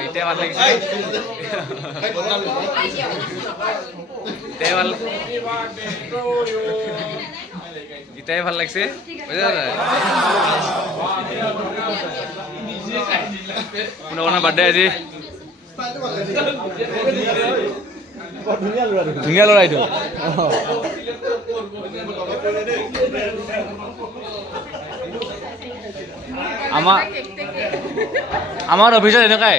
ইতে ভাল লাগিছে ইটাই ভাল লাগিছে কোনে বাৰ্থডে আজি ধুনীয়া ল'ৰা এইটো আমাৰ অভিযোগ এনেকুৱাই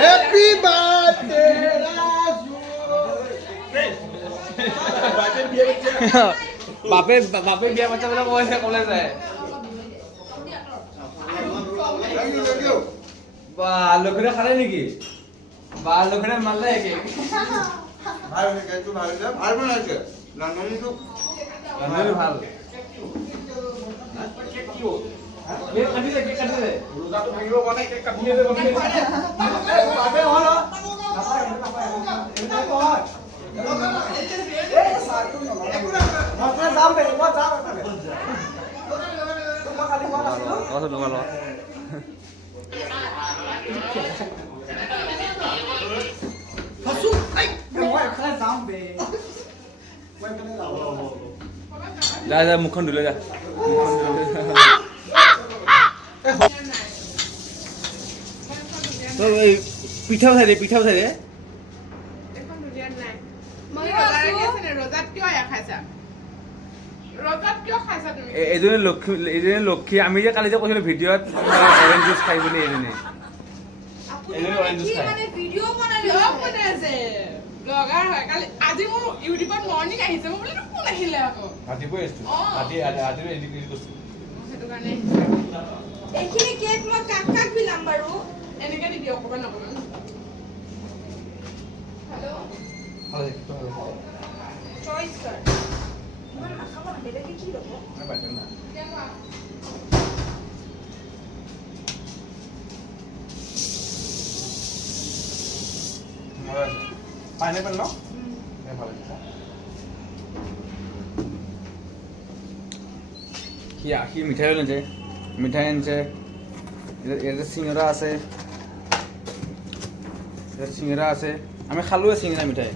Happy birthday, Raju. বাপে বিয়া বাচ্চা বিলাক কৈছে কলে যায় বা লক্ষীৰে খালে নেকি বা লক্ষীৰে মাৰলে নেকি ভাল কেকটো ভাল হৈছে ভাল বনাইছে ৰান্ধনীটো ৰান্ধনী ভাল কেক কাটিলে ৰোজাটো ভাঙিব পৰা নাই কেক কাটি আছে বাবে হ'ল যা যা মুখখন ধুলে যা পিঠা উঠাই দে এজনী লক্ষী আমি যে কালি যে কৈছিলো ভিডিঅ'ত অৰেঞ্জ জুচ খাই বুলি এজনী অৰেঞ্জ জুচ খাই ব্লগাৰ হয় কালি আজি মোৰ ইউটিউবত মৰ্নিং আহিছে মই বোলে কোন আহিলে আকৌ ৰাতিপুৱাই আহিছো ৰাতি এডিট কৰিছো সেইটো কাৰণে এইখিনি কেক মই কাক বিলাম বাৰু এনেকে দি দিয়ক অকমান হেল্ল' চইচ কৰ ইমান নাখাব না বেলেগে কি ল'ব পাইনাপল ন সি মিঠাই আনিছে ইয়াতে চিঙৰা আছে আমি খালোৱে চিঙৰা মিঠাই